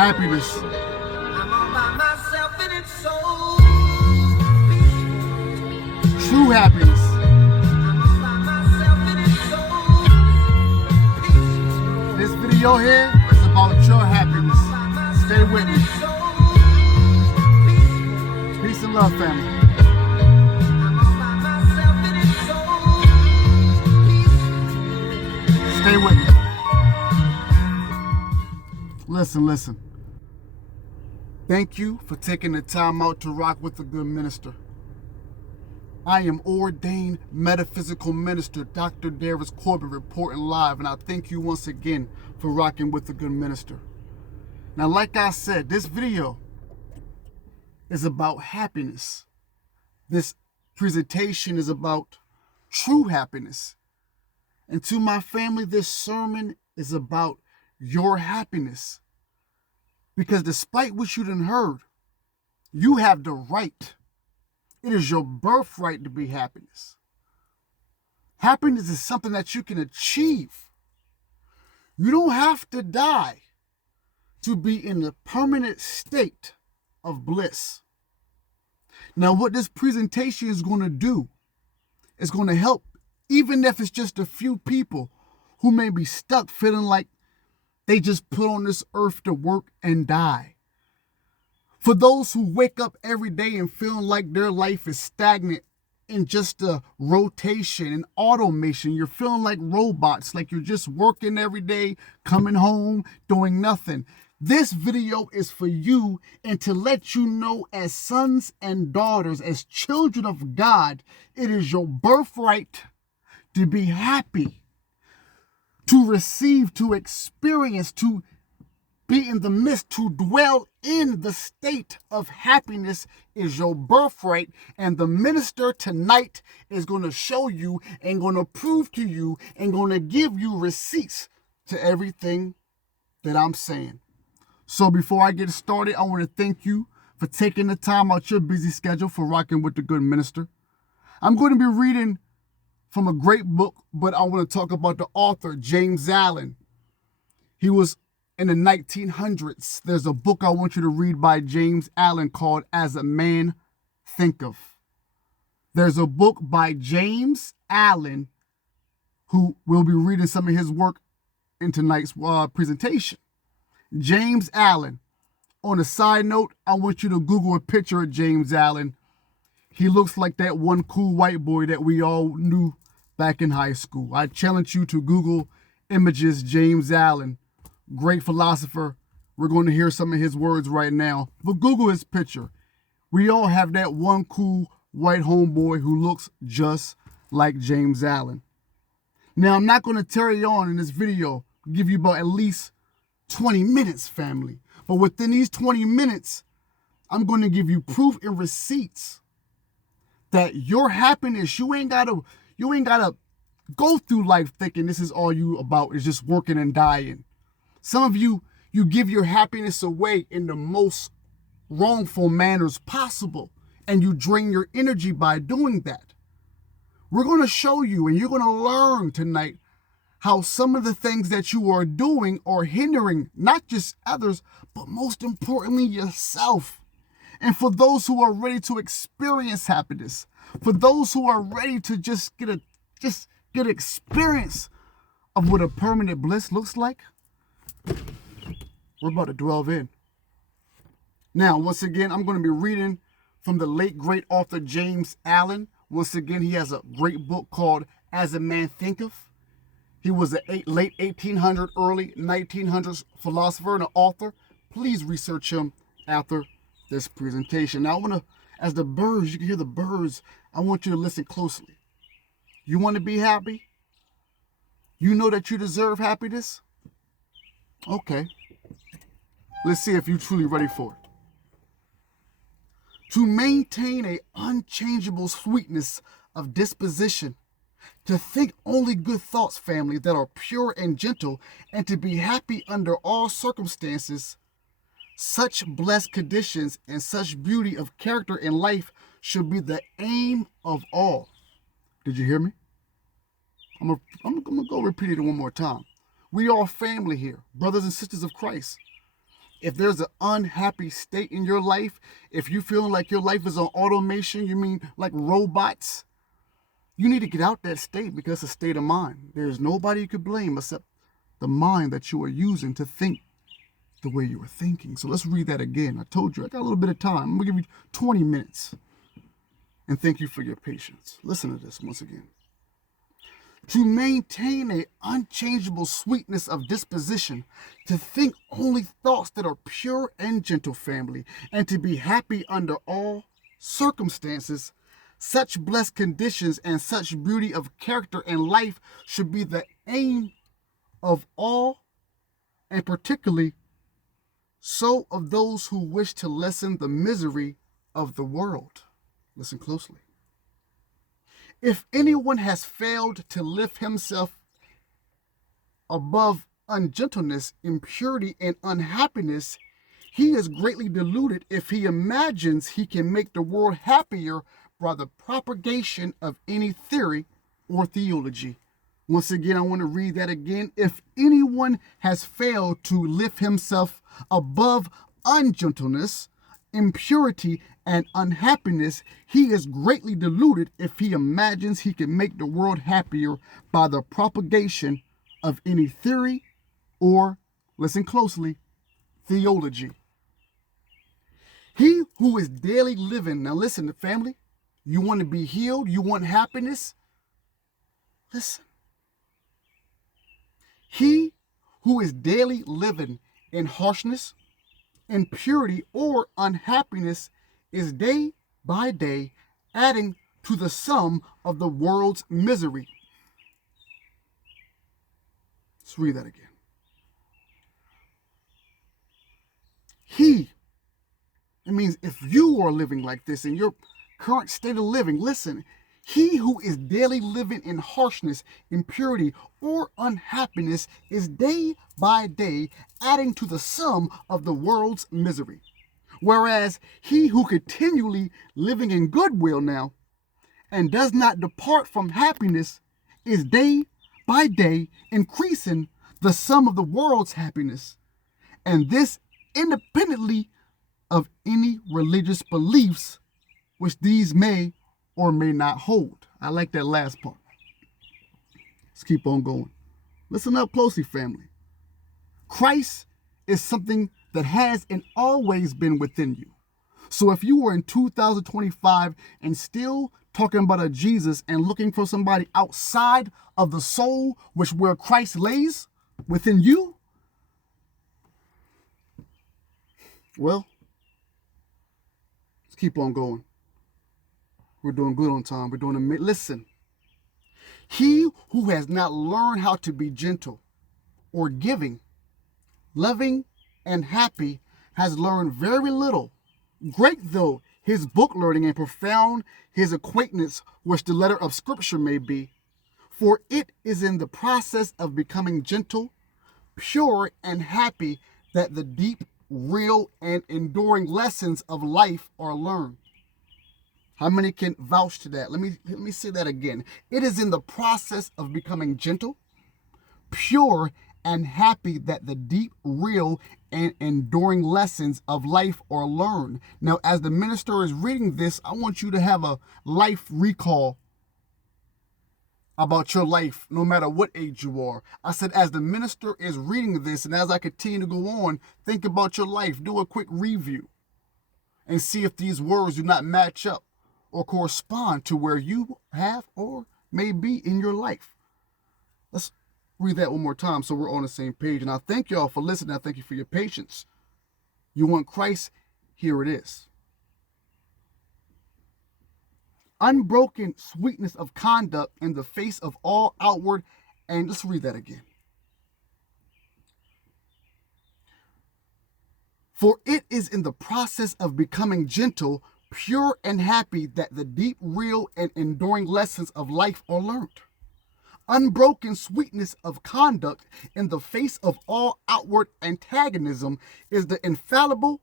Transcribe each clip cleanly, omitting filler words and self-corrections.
Happiness. I'm all by myself and it's so peaceful. True happiness. I'm all by myself and it's so peaceful. This video here is about your happiness. Stay with me. Peace and love, family. I'm all by myself and it's so peaceful. Stay with me. Listen. Thank you for taking the time out to rock with a good minister. I am ordained metaphysical minister, Dr. Darius Corbett, reporting live, and I thank you once again for rocking with a good minister. Now, like I said, this video is about happiness. This presentation is about true happiness. And to my family, this sermon is about your happiness. Because despite what you done heard, you have the right. It is your birthright to be happiness. Happiness is something that you can achieve. You don't have to die to be in the permanent state of bliss. Now, what this presentation is going to do is going to help, even if it's just a few people who may be stuck feeling like they just put on this earth to work and die. For those who wake up every day and feeling like their life is stagnant in just a rotation and automation, you're feeling like robots, like you're just working every day, coming home, doing nothing. This video is for you and to let you know, as sons and daughters, as children of God, it is your birthright to be happy, to receive, to experience, to be in the midst, to dwell in the state of happiness is your birthright. And the minister tonight is going to show you and going to prove to you and going to give you receipts to everything that I'm saying. So before I get started, I want to thank you for taking the time out your busy schedule for rocking with the good minister. I'm going to be reading from a great book, but I want to talk about the author, James Allen. He was in the 1900s. There's a book I want you to read by James Allen called As a Man Thinketh. There's a book by James Allen, who will be reading some of his work in tonight's presentation. James Allen. On a side note, I want you to Google a picture of James Allen. He looks like that one cool white boy that we all knew back in high school. I challenge you to Google images James Allen, great philosopher. We're going to hear some of his words right now. But Google his picture. We all have that one cool white homeboy who looks just like James Allen. Now, I'm not going to tarry on in this video, give you about at least 20 minutes, family. But within these 20 minutes, I'm going to give you proof and receipts that your happiness, you ain't gotta go through life thinking this is all you about is just working and dying. Some of you give your happiness away in the most wrongful manners possible, and you drain your energy by doing that. We're going to show you, and you're going to learn tonight, how some of the things that you are doing are hindering not just others, but most importantly yourself. And for those who are ready to experience happiness, for those who are ready to just get experience of what a permanent bliss looks like, we're about to delve in. Now, once again, I'm going to be reading from the late, great author James Allen. Once again, he has a great book called As a Man Thinketh. He was a late 1800s, early 1900s philosopher and an author. Please research him after this presentation. Now, I want to, as the birds, you can hear the birds, I want you to listen closely. You want to be happy? You know that you deserve happiness? Okay. Let's see if you're truly ready for it. To maintain an unchangeable sweetness of disposition, to think only good thoughts, family, that are pure and gentle, and to be happy under all circumstances, such blessed conditions and such beauty of character in life should be the aim of all. Did you hear me? I'm gonna go repeat it one more time. We are family here, brothers and sisters of Christ. If there's an unhappy state in your life, if you feel like your life is on automation, you mean like robots, you need to get out that state because it's a state of mind. There's nobody you could blame except the mind that you are using to think the way you were thinking. So let's read that again. I told you, I got a little bit of time. I'm going to give you 20 minutes. And thank you for your patience. Listen to this once again. To maintain an unchangeable sweetness of disposition, to think only thoughts that are pure and gentle, family, and to be happy under all circumstances, such blessed conditions and such beauty of character and life should be the aim of all, and particularly so of those who wish to lessen the misery of the world. Listen closely. If anyone has failed to lift himself above ungentleness, impurity, and unhappiness, he is greatly deluded if he imagines he can make the world happier by the propagation of any theory or theology. Once again, I want to read that again. If anyone has failed to lift himself above ungentleness, impurity, and unhappiness, he is greatly deluded if he imagines he can make the world happier by the propagation of any theory or, listen closely, theology. He who is daily living, now listen, family, you want to be healed, you want happiness? Listen. He who is daily living in harshness, impurity, or unhappiness is day by day adding to the sum of the world's misery. Let's read that again. It means if you are living like this in your current state of living, listen, he who is daily living in harshness, impurity, or unhappiness is day by day adding to the sum of the world's misery. Whereas he who continually living in goodwill now and does not depart from happiness is day by day increasing the sum of the world's happiness. And this independently of any religious beliefs which these may or may not hold. I like that last part. Let's keep on going. Listen up closely, family. Christ is something that has and always been within you. So if you were in 2025 and still talking about a Jesus and looking for somebody outside of the soul, which where Christ lays within you, well, let's keep on going. We're doing good on time. We're doing a listen. He who has not learned how to be gentle or giving, loving, and happy has learned very little. Great though his book learning and profound his acquaintance with the letter of Scripture may be, for it is in the process of becoming gentle, pure, and happy that the deep, real, and enduring lessons of life are learned. How many can vouch to that? Let me say that again. It is in the process of becoming gentle, pure, and happy that the deep, real, and enduring lessons of life are learned. Now, as the minister is reading this, I want you to have a life recall about your life, no matter what age you are. I said, as the minister is reading this, and as I continue to go on, think about your life. Do a quick review and see if these words do not match up or correspond to where you have or may be in your life. Let's read that one more time so we're on the same page. And I thank y'all for listening. I thank you for your patience. You want Christ? Here it is. Unbroken sweetness of conduct in the face of all outward, and let's read that again. For it is in the process of becoming gentle, pure, and happy that the deep, real, and enduring lessons of life are learned. Unbroken sweetness of conduct in the face of all outward antagonism is the infallible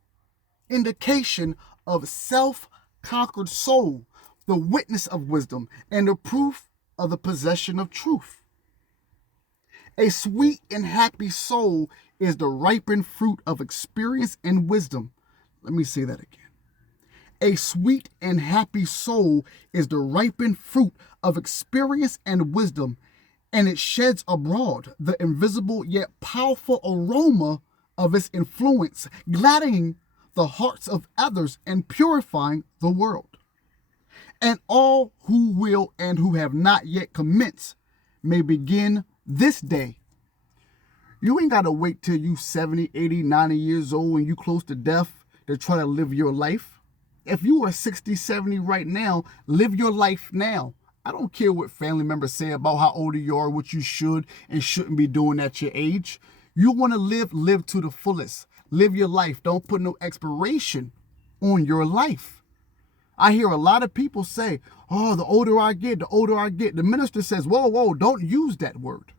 indication of self-conquered soul, the witness of wisdom, and the proof of the possession of truth. A sweet and happy soul is the ripened fruit of experience and wisdom. Let me say that again. A sweet and happy soul is the ripened fruit of experience and wisdom, and it sheds abroad the invisible yet powerful aroma of its influence, gladdening the hearts of others and purifying the world. And all who will and who have not yet commenced may begin this day. You ain't got to wait till you 70, 80, 90 years old and you close to death to try to live your life. If you are 60, 70 right now, live your life now. I don't care what family members say about how old you are, what you should and shouldn't be doing at your age. You want to live to the fullest. Live your life. Don't put no expiration on your life. I hear a lot of people say, oh, the older I get, the older I get. The minister says, whoa, don't use that word.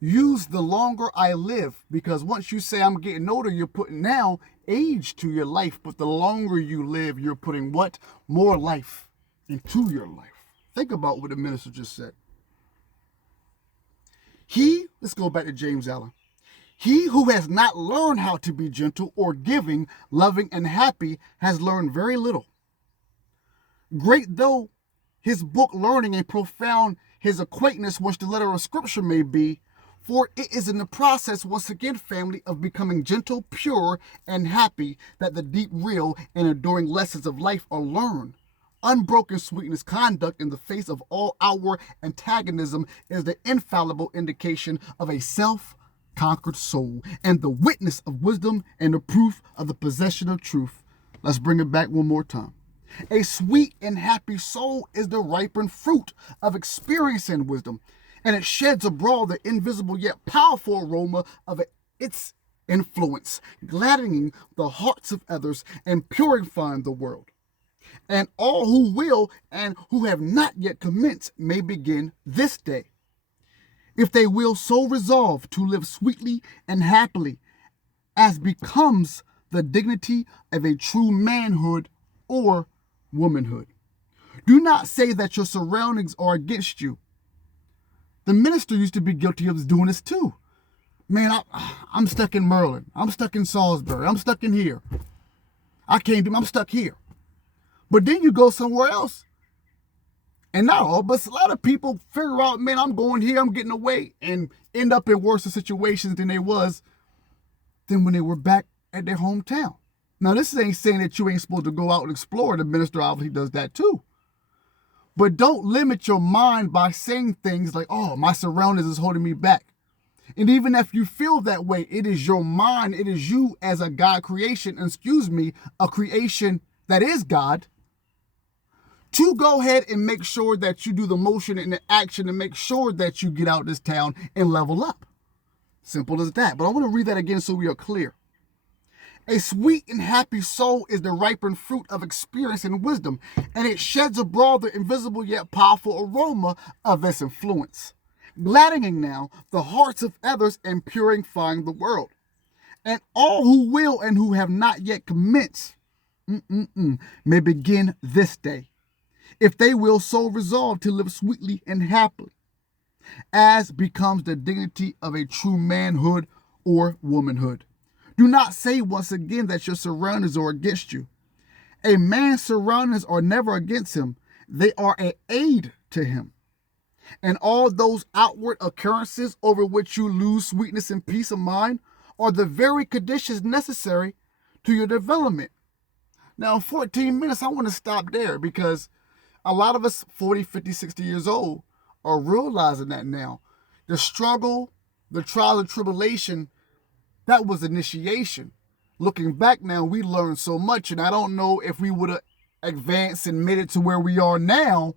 Use the longer I live, because once you say I'm getting older, you're putting now age to your life. But the longer you live, you're putting what? More life into your life. Think about what the minister just said. Let's go back to James Allen. He who has not learned how to be gentle or giving, loving, and happy has learned very little. Great though his book learning and profound his acquaintance with the letter of Scripture may be, for it is in the process, once again, family, of becoming gentle, pure, and happy that the deep, real, and enduring lessons of life are learned. Unbroken sweetness conduct in the face of all outward antagonism is the infallible indication of a self-conquered soul and the witness of wisdom and the proof of the possession of truth. Let's bring it back one more time. A sweet and happy soul is the ripened fruit of experience and wisdom, and it sheds abroad the invisible yet powerful aroma of its influence, gladdening the hearts of others and purifying the world. And all who will and who have not yet commenced may begin this day, if they will so resolve to live sweetly and happily, as becomes the dignity of a true manhood or womanhood. Do not say that your surroundings are against you. The minister used to be guilty of doing this too. Man, I'm stuck in Maryland. I'm stuck in Salisbury. I'm stuck in here. I'm stuck here. But then you go somewhere else. And not all, but a lot of people figure out, man, I'm going here, I'm getting away, and end up in worse situations than when they were back at their hometown. Now, this ain't saying that you ain't supposed to go out and explore. The minister obviously does that too. But don't limit your mind by saying things like, oh, my surroundings is holding me back. And even if you feel that way, it is your mind, it is you as a God creation, a creation that is God, to go ahead and make sure that you do the motion and the action and make sure that you get out this town and level up. Simple as that. But I want to read that again so we are clear. A sweet and happy soul is the ripened fruit of experience and wisdom, and it sheds abroad the invisible yet powerful aroma of its influence, gladdening now the hearts of others and purifying the world. And all who will and who have not yet commenced may begin this day, if they will so resolve to live sweetly and happily, as becomes the dignity of a true manhood or womanhood. Do not say once again that your surroundings are against you. A man's surroundings are never against him. They are an aid to him. And all those outward occurrences over which you lose sweetness and peace of mind are the very conditions necessary to your development. Now, in 14 minutes, I want to stop there because a lot of us 40, 50, 60 years old are realizing that now. The struggle, the trials and tribulation, that was initiation. Looking back now, we learned so much, and I don't know if we would have advanced and made it to where we are now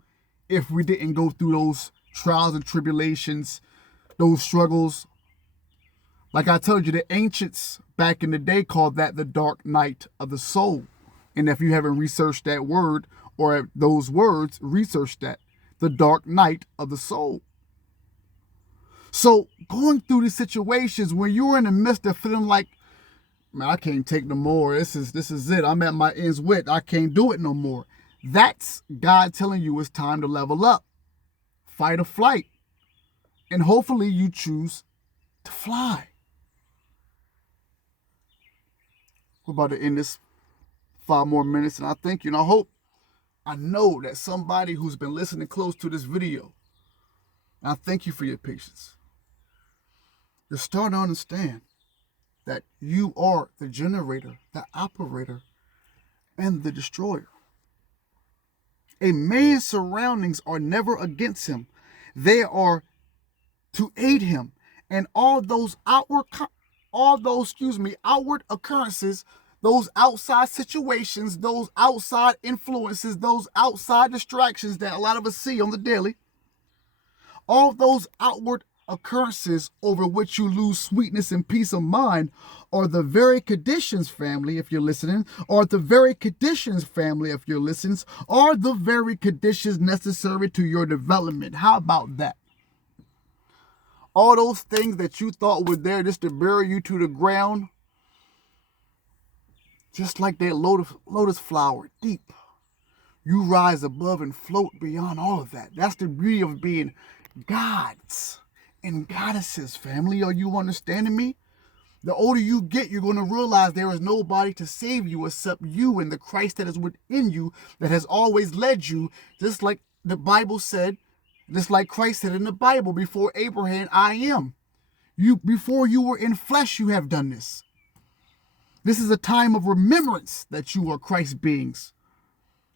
if we didn't go through those trials and tribulations, those struggles. Like I told you, the ancients back in the day called that the dark night of the soul. And if you haven't researched that word or those words, research that. The dark night of the soul. So going through these situations when you're in the midst of feeling like, man, I can't take no more. This is it. I'm at my ends with. I can't do it no more. That's God telling you it's time to level up. Fight or flight. And hopefully you choose to fly. We're about to end this 5 more minutes, and I thank you. And I know that somebody who's been listening close to this video, and I thank you for your patience. You're starting to understand that you are the generator, the operator, and the destroyer. A man's surroundings are never against him. They are to aid him. And all those outward occurrences, those outside situations, those outside influences, those outside distractions that a lot of us see on the daily, all those outward occurrences over which you lose sweetness and peace of mind are the very conditions, family, if you're listening, are the very conditions, family, if you're listening, are the very conditions necessary to your development. How about that? All those things that you thought were there just to bury you to the ground, just like that lotus flower, deep. You rise above and float beyond all of that. That's the beauty of being gods and goddesses, family. Are you understanding me? The older you get, you're going to realize there is nobody to save you except you and the Christ that is within you, that has always led you, just like the Bible said, just like Christ said in the Bible, before Abraham, I am. Before you were in flesh, you have done this. This is a time of remembrance that you are Christ beings.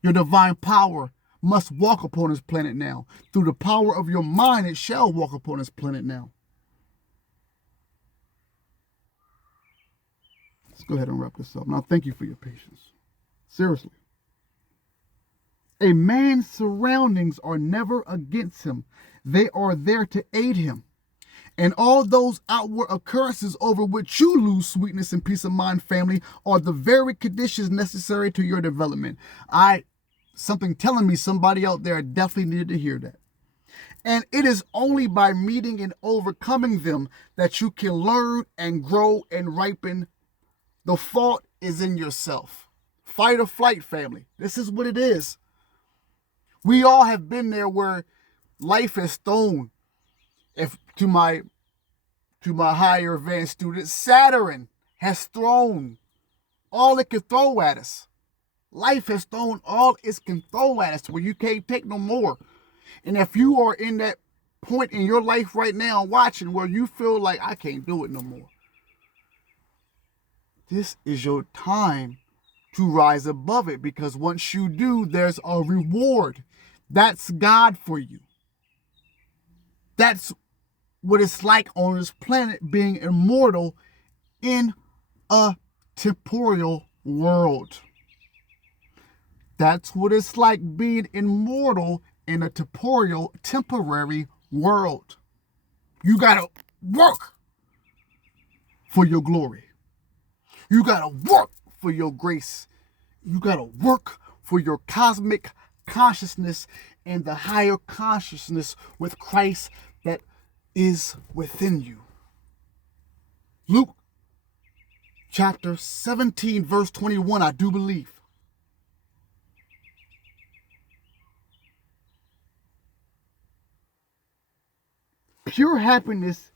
Your divine power must walk upon this planet now. Through the power of your mind, it shall walk upon this planet now. Let's go ahead and wrap this up. Now, thank you for your patience. Seriously. A man's surroundings are never against him. They are there to aid him. And all those outward occurrences over which you lose sweetness and peace of mind, family, are the very conditions necessary to your development. Something telling me somebody out there definitely needed to hear that. And it is only by meeting and overcoming them that you can learn and grow and ripen. The fault is in yourself. Fight or flight, family. This is what it is. We all have been there where life has thrown, to my higher advanced students, Saturn has thrown all it could throw at us. Life has thrown all it can throw at us where you can't take no more. And if you are in that point in your life right now watching where you feel like I can't do it no more, this is your time to rise above it, because once you do, there's a reward. That's God for you. That's what it's like on this planet, being immortal in a temporal world. That's what it's like being immortal in a temporary world. You gotta work for your glory. You gotta work for your grace. You gotta work for your cosmic consciousness and the higher consciousness with Christ that is within you. Luke chapter 17, verse 21, I do believe. Pure happiness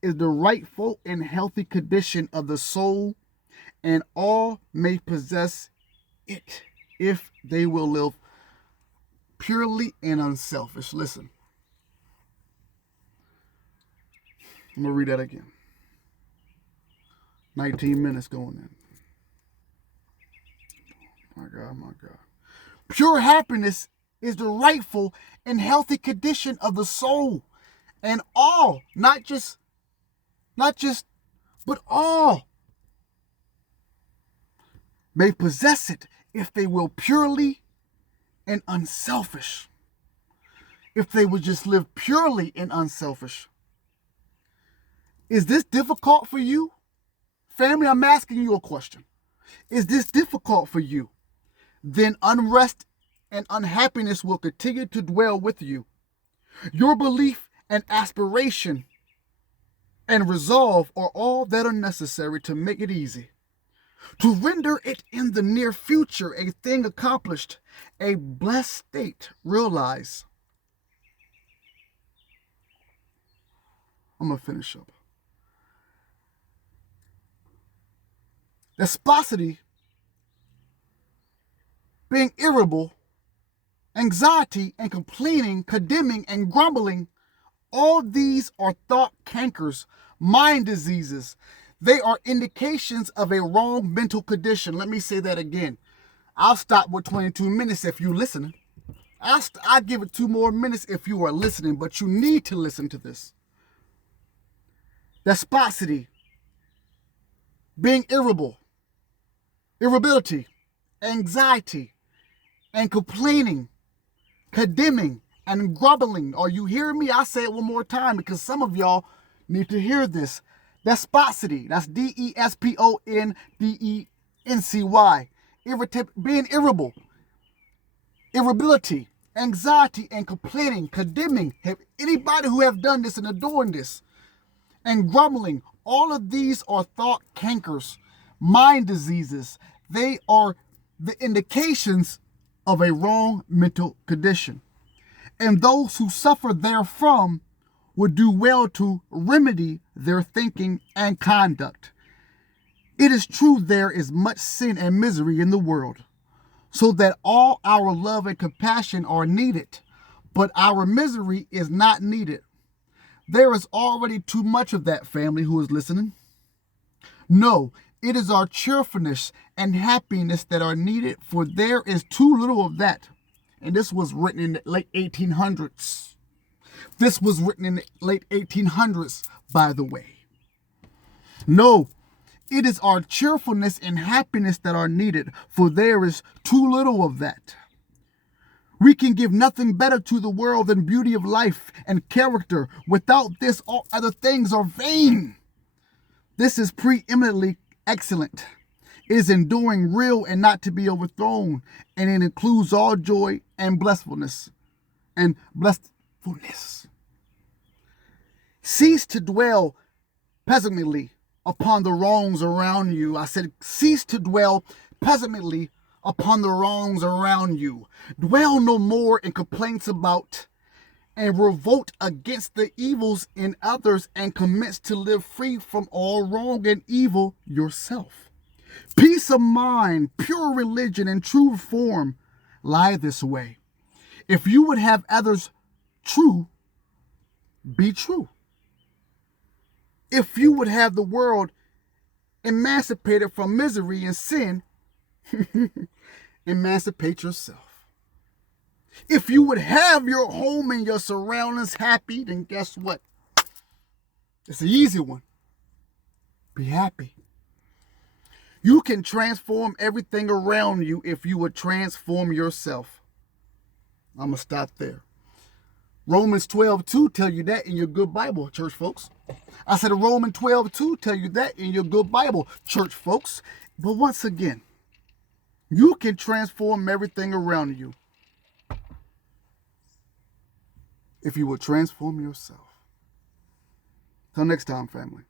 is the rightful and healthy condition of the soul, and all may possess it if they will live purely and unselfish. Listen, I'm going to read that again. 19 minutes going in. My God, my God. Pure happiness is the rightful and healthy condition of the soul, and all, not just, but all may possess it if they will purely and unselfish. If they would just live purely and unselfish. Is this difficult for you? Family, I'm asking you a question. Is this difficult for you? Then unrest and unhappiness will continue to dwell with you. Your belief and aspiration and resolve are all that are necessary to make it easy. To render it in the near future a thing accomplished, a blessed state realized. I'm going to finish up. Desposity, being irritable, anxiety and complaining, condemning and grumbling, all these are thought cankers, mind diseases. They are indications of a wrong mental condition. Let me say that again. I'll stop with 22 minutes if you're listening. I'll give it 2 more minutes if you are listening, but you need to listen to this. Desposity, being irritability, anxiety, and complaining, condemning, and grumbling. Are you hearing me? I say it one more time because some of y'all need to hear this. Desposity, that's Despondency. Being irritable, irritability, anxiety, and complaining, condemning. Have anybody who have done this and are doing this, and grumbling, all of these are thought cankers, mind diseases. They are the indications of a wrong mental condition. And those who suffer therefrom would do well to remedy their thinking and conduct. It is true there is much sin and misery in the world, so that all our love and compassion are needed, but our misery is not needed. There is already too much of that, family who is listening. No, it is our cheerfulness and happiness that are needed, for there is too little of that. And this was written in the late 1800s. This was written in the late 1800s, by the way. No, it is our cheerfulness and happiness that are needed, for there is too little of that. We can give nothing better to the world than beauty of life and character. Without this, all other things are vain. This is preeminently excellent. It is enduring, real, and not to be overthrown, and it includes all joy and blissfulness. Cease to dwell pessimistly upon the wrongs around you. I said, cease to dwell pessimistly upon the wrongs around you. Dwell no more in complaints about and revolt against the evils in others, and commence to live free from all wrong and evil yourself. Peace of mind, pure religion, and true reform lie this way. If you would have others true, be true. If you would have the world emancipated from misery and sin, emancipate yourself. If you would have your home and your surroundings happy, then guess what? It's an easy one. Be happy. You can transform everything around you if you would transform yourself. I'm going to stop there. Romans 12:2 tell you that in your good Bible, church folks. I said Romans 12:2 tell you that in your good Bible, church folks. But once again, you can transform everything around you if you will transform yourself. Till next time, family.